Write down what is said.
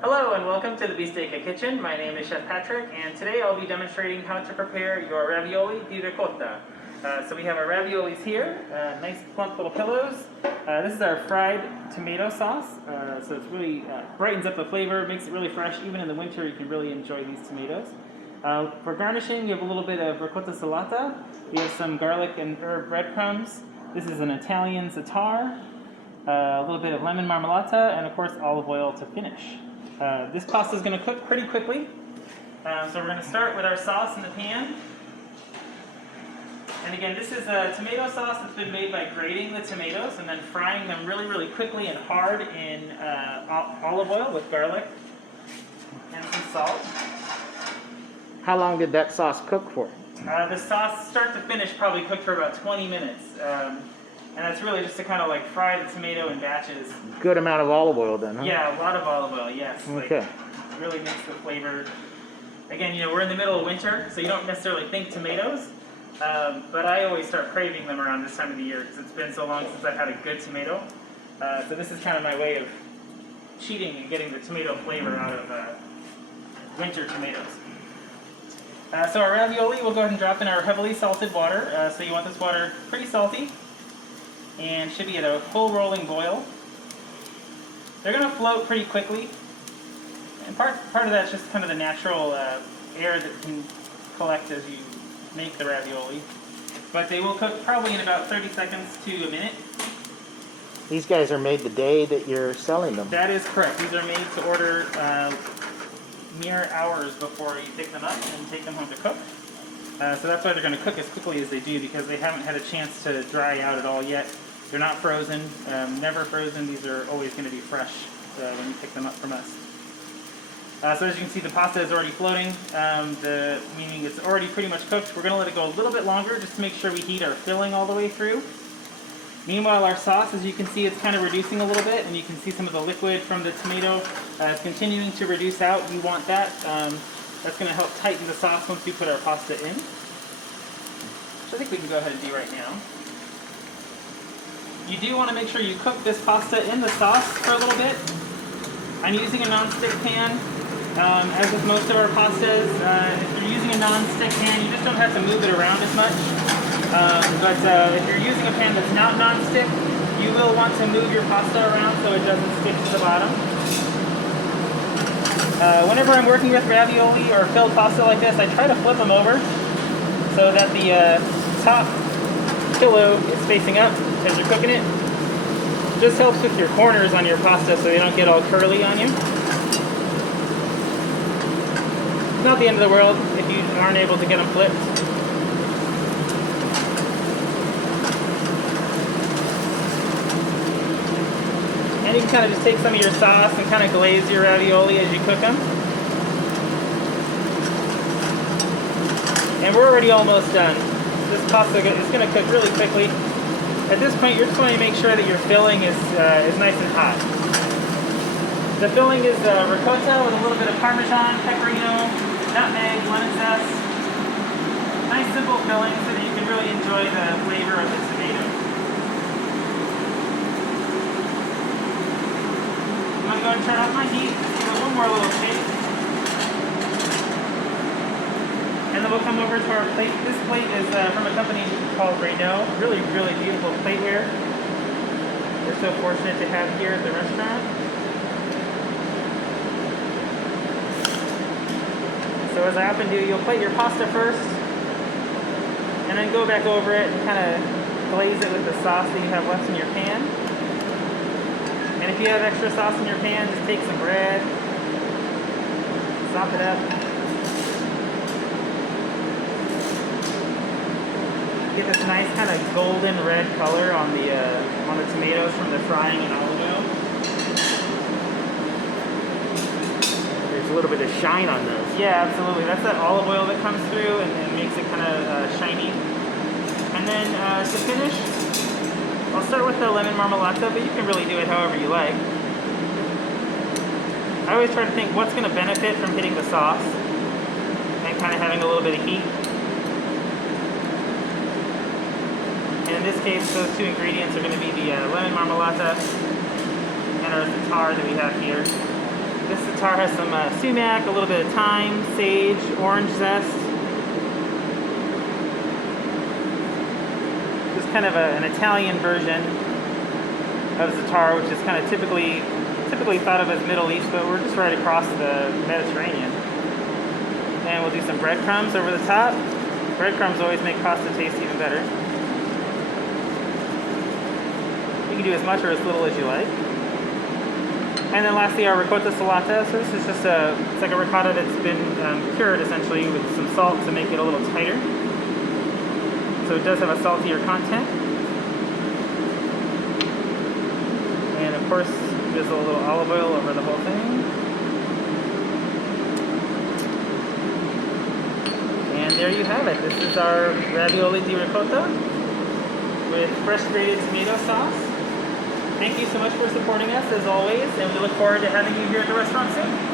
Hello and welcome to the BE.STEAK.A kitchen. My name is Chef Patrick, and today I'll be demonstrating how to prepare your ravioli di ricotta. So we have our raviolis here, nice plump little pillows. This is our fried tomato sauce, so it's really brightens up the flavor, makes it really fresh. Even in the winter you can really enjoy these tomatoes. For garnishing, you have a little bit of ricotta salata. We have some garlic and herb breadcrumbs. This is an Italian za'atar, a little bit of lemon marmellata, and of course olive oil to finish. This pasta is going to cook pretty quickly, so we're going to start with our sauce in the pan. And again, this is a tomato sauce that's been made by grating the tomatoes and then frying them really quickly and hard in olive oil with garlic and some salt. How long did that sauce cook for? The sauce, start to finish, probably cooked for about 20 minutes. And that's really just to kind of like fry the tomato in batches. Good amount of olive oil then, huh? Yeah, a lot of olive oil, yes. Okay. Like, really makes the flavor. Again, you know, we're in the middle of winter, so you don't necessarily think tomatoes. But I always start craving them around this time of the year because it's been so long since I've had a good tomato. So this is kind of my way of cheating and getting the tomato flavor out of winter tomatoes. So our ravioli, we'll go ahead and drop in our heavily salted water. So you want this water pretty salty and should be at a full rolling boil. They're going to float pretty quickly. And part of that's just kind of the natural air that can collect as you make the ravioli. But they will cook probably in about 30 seconds to a minute. These guys are made the day that you're selling them. That is correct. These are made to order mere hours before you pick them up and take them home to cook. So that's why they're going to cook as quickly as they do, because they haven't had a chance to dry out at all yet. They're not frozen, never frozen. These are always going to be fresh when you pick them up from us. So as you can see, the pasta is already floating, meaning it's already pretty much cooked. We're going to let it go a little bit longer just to make sure we heat our filling all the way through. Meanwhile, our sauce, as you can see, it's kind of reducing a little bit, and you can see some of the liquid from the tomato is continuing to reduce out. You want that. That's going to help tighten the sauce once we put our pasta in, which I think we can go ahead and do right now. You do want to make sure you cook this pasta in the sauce for a little bit. I'm using a non-stick pan. As with most of our pastas, if you're using a non-stick pan, you just don't have to move it around as much. But if you're using a pan that's not non-stick, you will want to move your pasta around so it doesn't stick to the bottom. Whenever I'm working with ravioli or filled pasta like this, I try to flip them over so that the top pillow is facing up as you're cooking it. It just helps with your corners on your pasta so they don't get all curly on you. It's not the end of the world if you aren't able to get them flipped. And you can kind of just take some of your sauce and kind of glaze your ravioli as you cook them. And we're already almost done. This pasta is going to cook really quickly. At this point, you're just going to make sure that your filling is nice and hot. The filling is ricotta with a little bit of Parmesan, pecorino, nutmeg, lemon zest. Nice simple filling so that you can really enjoy the flavor of the tomato. I'm going to go and turn off my heat, give it one more little shake. And then we'll come over to our plate. This plate is from a company called Ravioli. Really beautiful plateware. We're so fortunate to have here at the restaurant. So as I often do, you'll plate your pasta first, and then go back over it and kind of glaze it with the sauce that you have left in your pan. And if you have extra sauce in your pan, just take some bread, sop it up. Get this nice kind of golden red color on the tomatoes from the frying in olive oil. There's a little bit of shine on those. Yeah, absolutely. That's that olive oil that comes through and makes it kind of shiny. And then to finish, I'll start with the lemon marmellata, but you can really do it however you like. I always try to think what's going to benefit from hitting the sauce and kind of having a little bit of heat. And in this case, those two ingredients are going to be the lemon marmellata and our za'atar that we have here. This tartar has some sumac, a little bit of thyme, sage, orange zest. Just kind of an Italian version of za'atar, which is kind of typically thought of as Middle East, but we're just right across the Mediterranean. And we'll do some breadcrumbs over the top. Breadcrumbs always make pasta taste even better. You can do as much or as little as you like. And then lastly, our ricotta salata. So this is just it's like a ricotta that's been cured essentially with some salt to make it a little tighter. So it does have a saltier content. And of course, drizzle a little olive oil over the whole thing. And there you have it. This is our ravioli di ricotta with fresh grated tomato sauce. Thank you so much for supporting us as always, and we look forward to having you here at the restaurant soon.